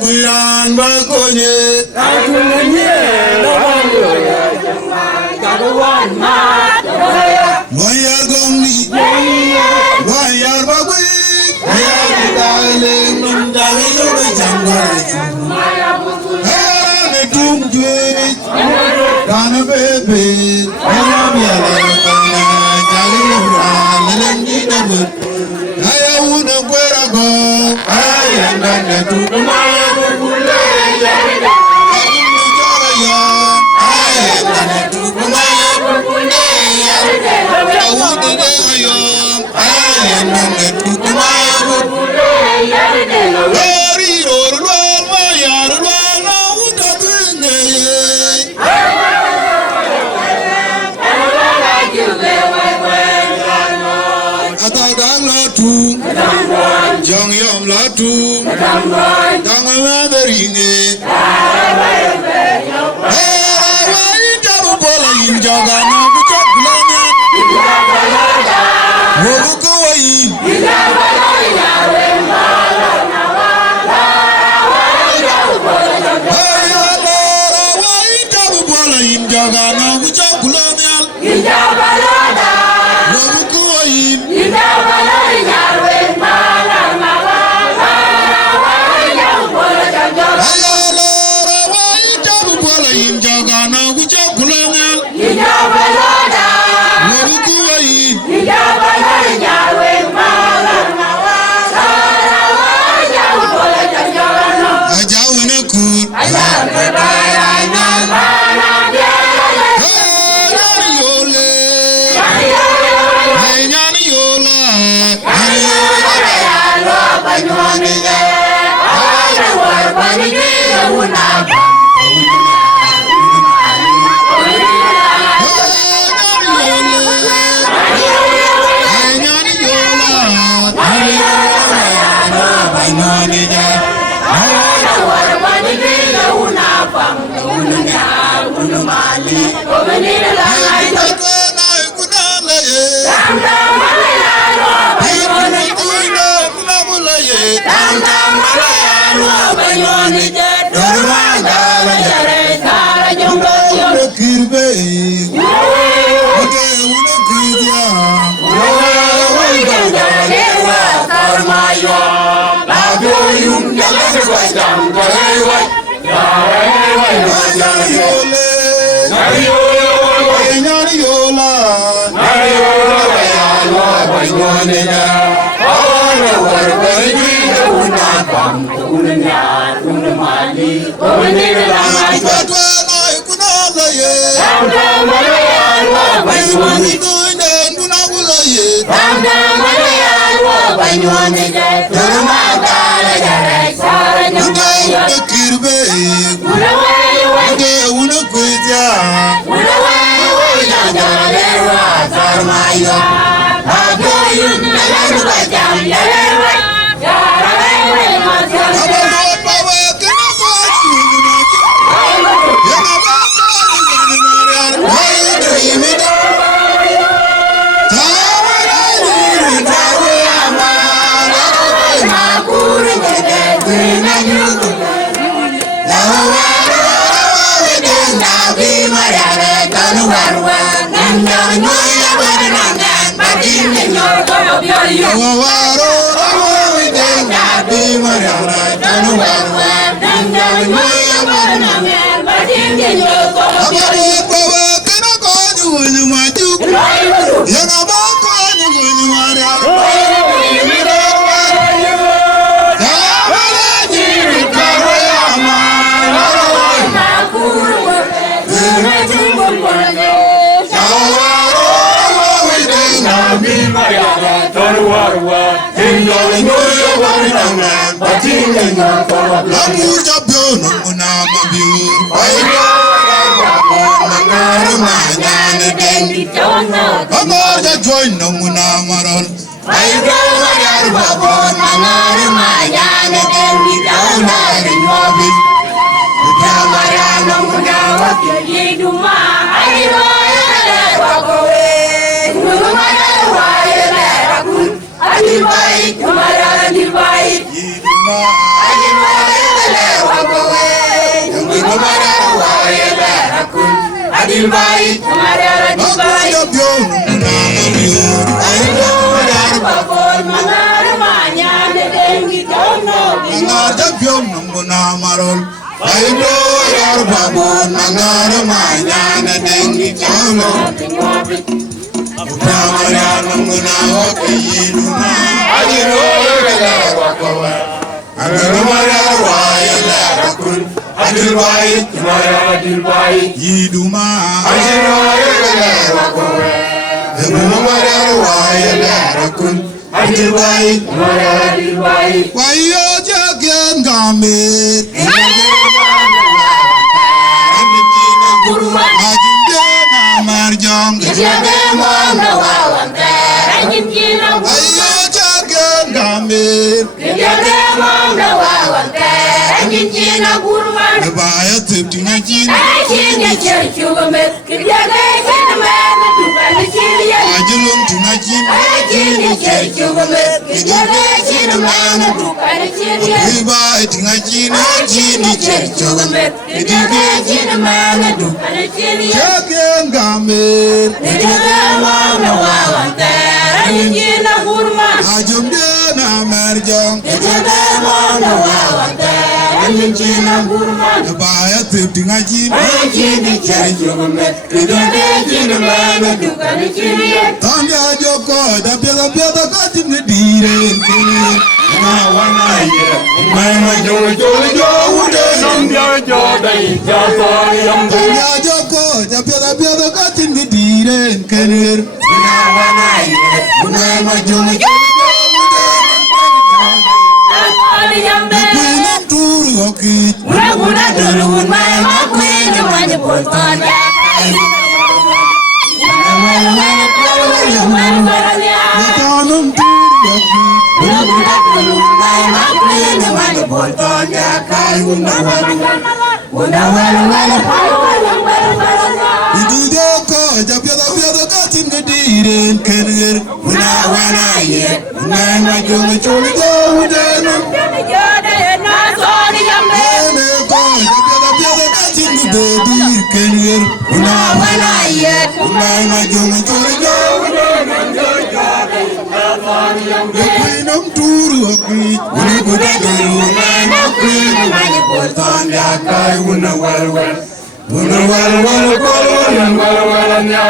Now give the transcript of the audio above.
Buyan Bakonye, Moyar Gomni, Moyar Bagui, Ayar Darling, Nundari, Jangai, Hane Tumjui, Dana Baby, Ayamia, Jali, I wouldn't where I go, I am not to the Young Yom Latu, Danga Ringe, Bola in Jagana, Adil baik, kemana adil baik? adil bai mariara adil bai yo na yo ayo mariara bakol mangar manya de dengi jono mangar yo na marol ayo mariara bakol mangar manya de dengi jono na mariara na okiyuna ayo mariara bakol adil bai yiduma ajiro yele wakowe ebuma mariara wa yele rakun adil bai wayo jagen gamit amikina guruma ajinde na marjong jagen mona wawante ajindina wayo jagen gamit jagen mona wawante ajindina guruma Baya teptinga jina ajinga cherchuga met kiyaga jina mana tukana chiya ajulum tinga jina ajinga cherchuga met kiyaga jina mana tukana chiya baya tinga jina ajinga cherchuga met kiyaga jina mana tukana chiya jagenga met kiyaga mana wawante ajinga gurma ajumde na marjong kiyaga mana wawante ajinga gurma Baya teptinga jina ajinga cherchuga met kiyaga jina mana tukana chiya Tanya joko da peda katim dire na wana ye mai jo ude nambya jo dai ja sariyam Tanya joko da peda katim dire kener na wana ye mai jo ude Kuinam turu okit Muna turu mai ma kuinam wani ponton ya Natanam turu okit Muna turu mai ma kuinam wani ponton ya kai una wala Idujoko japyada katim gediren kener una wana ye una majonga choli go udena na sori yambe ne ko japyada katim gedir kener una wana ye una majonga choli go udena Kuinam turu okit una gudagaru na kuinam mani portan ya kai una walwal nya